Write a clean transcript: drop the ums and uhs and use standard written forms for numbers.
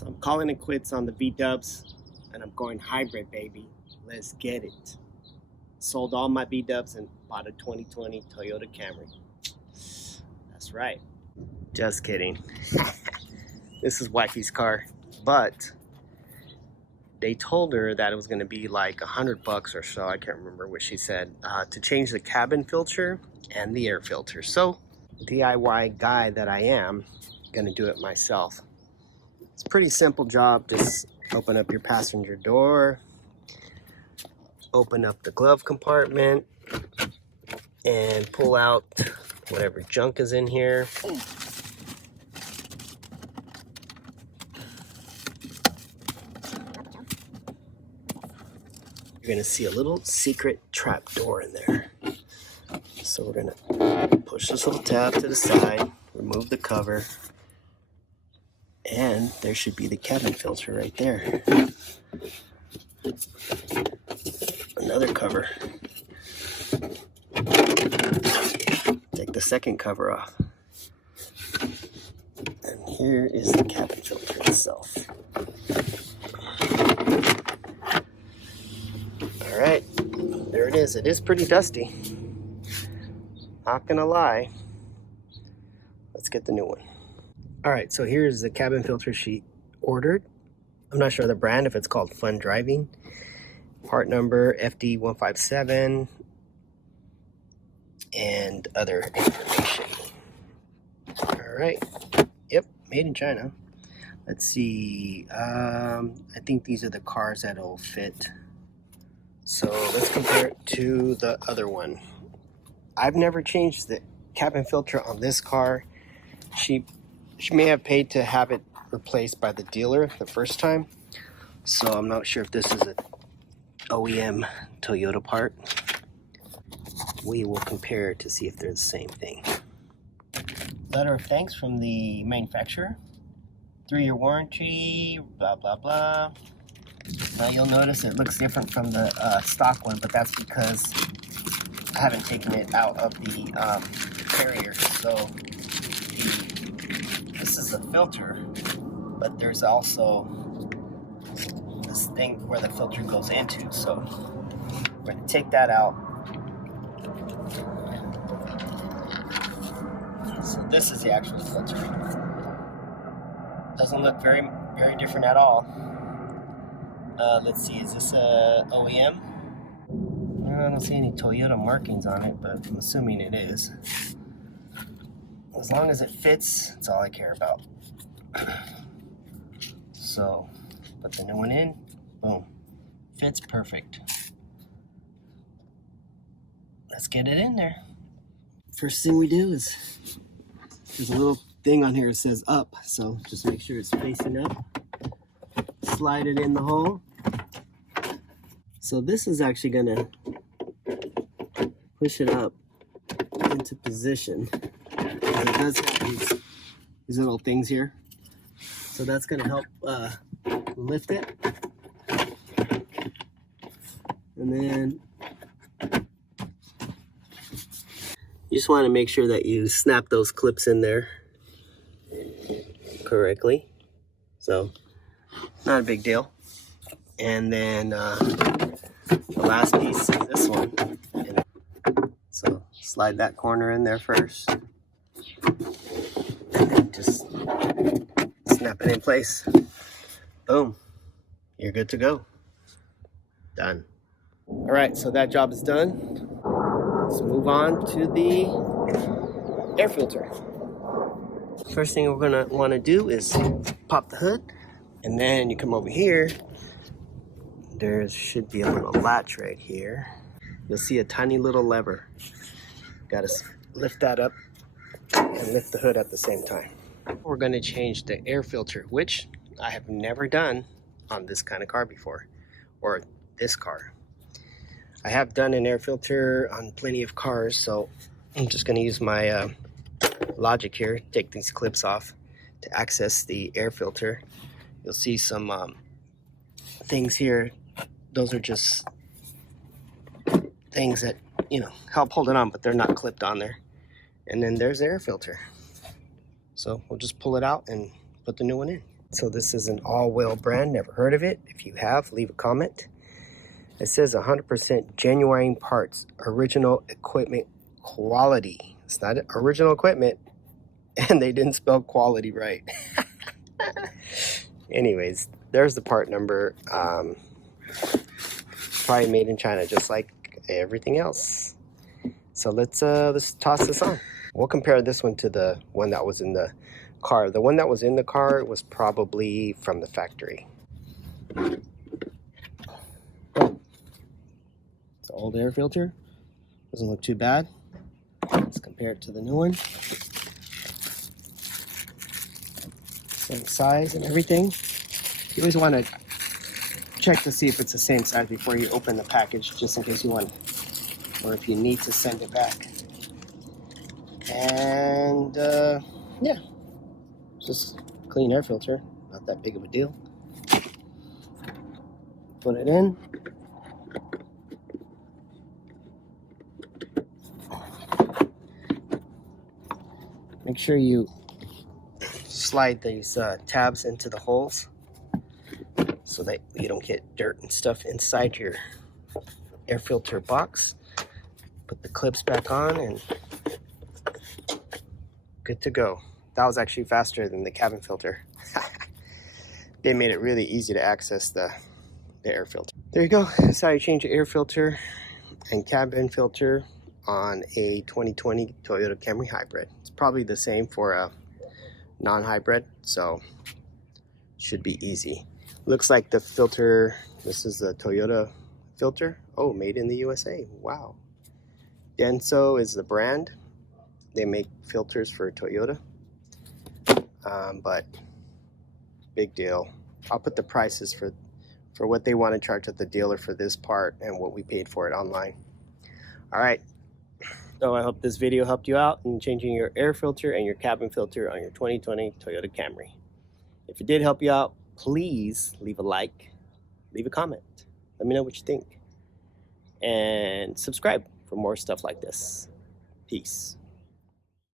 So I'm calling it quits on the V-dubs and I'm going hybrid, baby. Let's get it. Sold all my V-dubs and bought a 2020 Toyota Camry. That's right. Just kidding. This is wifey's car, but they told her that it was going to be like $100 or so. I can't remember what she said, to change the cabin filter and the air filter. So DIY guy that I am, gonna do it myself. It's a pretty simple job. Just open up your passenger door, open up the glove compartment, and pull out whatever junk is in here. You're gonna see a little secret trap door in there. So we're gonna push this little tab to the side, remove the cover, and there should be the cabin filter right there. Another cover. Take the second cover off. And here is the cabin filter itself. Alright, there it is. It is pretty dusty. Not gonna lie. Let's get the new one. Alright, so here's the cabin filter she ordered. I'm not sure the brand, if it's called Fun Driving. Part number FD157 and other information. Alright, yep, made in China. Let's see, I think these are the cars that'll fit. So let's compare it to the other one. I've never changed the cabin filter on this car. She may have paid to have it replaced by the dealer the first time. So I'm not sure if this is a OEM Toyota part. We will compare to see if they're the same thing. Letter of thanks from the manufacturer. 3-year warranty, blah, blah, blah. Now you'll notice it looks different from the stock one, but that's because I haven't taken it out of the carrier. So this is a filter, but there's also this thing where the filter goes into. So we're going to take that out. So this is the actual filter. Doesn't look very different at all. Let's see, is this a OEM? I don't see any Toyota markings on it, but I'm assuming it is. As long as it fits, that's all I care about. So, put the new one in, boom. Fits perfect. Let's get it in there. First thing we do is, there's a little thing on here that says up, so just make sure it's facing up. Slide it in the hole. So this is actually gonna push it up into position. And it does have these little things here. So that's gonna help lift it. And then you just wanna make sure that you snap those clips in there correctly. So, not a big deal. And then the last piece is this one. So slide that corner in there first. And then just snap it in place. Boom. You're good to go. Done. All right, so that job is done. Let's move on to the air filter. First thing we're gonna wanna do is pop the hood. And then you come over here, there should be a little latch right here. You'll see a tiny little lever. Gotta lift that up and lift the hood at the same time. We're gonna change the air filter, which I have never done on this kind of car before, or this car. I have done an air filter on plenty of cars, so I'm just gonna use my logic here, take these clips off to access the air filter. You'll see some things here. Those are just things that, you know, help hold it on, but they're not clipped on there. And then there's the air filter. So we'll just pull it out and put the new one in. So this is an all-wheel brand. Never heard of it. If you have, leave a comment. It says 100% genuine parts, original equipment quality. It's not original equipment, and they didn't spell quality right. Anyways, there's the part number. Probably made in China, just like everything else. So let's toss this on. We'll compare this one to the one that was in the car. The one that was in the car was probably from the factory. It's an old air filter. Doesn't look too bad. Let's compare it to the new one. Same size and everything. You always want to check to see if it's the same size before you open the package, just in case you want, or if you need to send it back. And yeah, just clean air filter, not that big of a deal. Put it in. Make sure you slide these tabs into the holes so that you don't get dirt and stuff inside your air filter box. Put the clips back on and good to go. That was actually faster than the cabin filter. They made it really easy to access the air filter. There you go. That's how you change the air filter and cabin filter on a 2020 Toyota Camry Hybrid. It's probably the same for a non-hybrid, so should be easy. Looks like the filter, this is the Toyota filter. Oh, made in the USA. Wow. Denso is the brand. They make filters for Toyota, but big deal. I'll put the prices for what they want to charge at the dealer for this part and what we paid for it online. All right. So I hope this video helped you out in changing your air filter and your cabin filter on your 2020 Toyota Camry. If it did help you out, please leave a like, leave a comment. Let me know what you think. And subscribe for more stuff like this. Peace.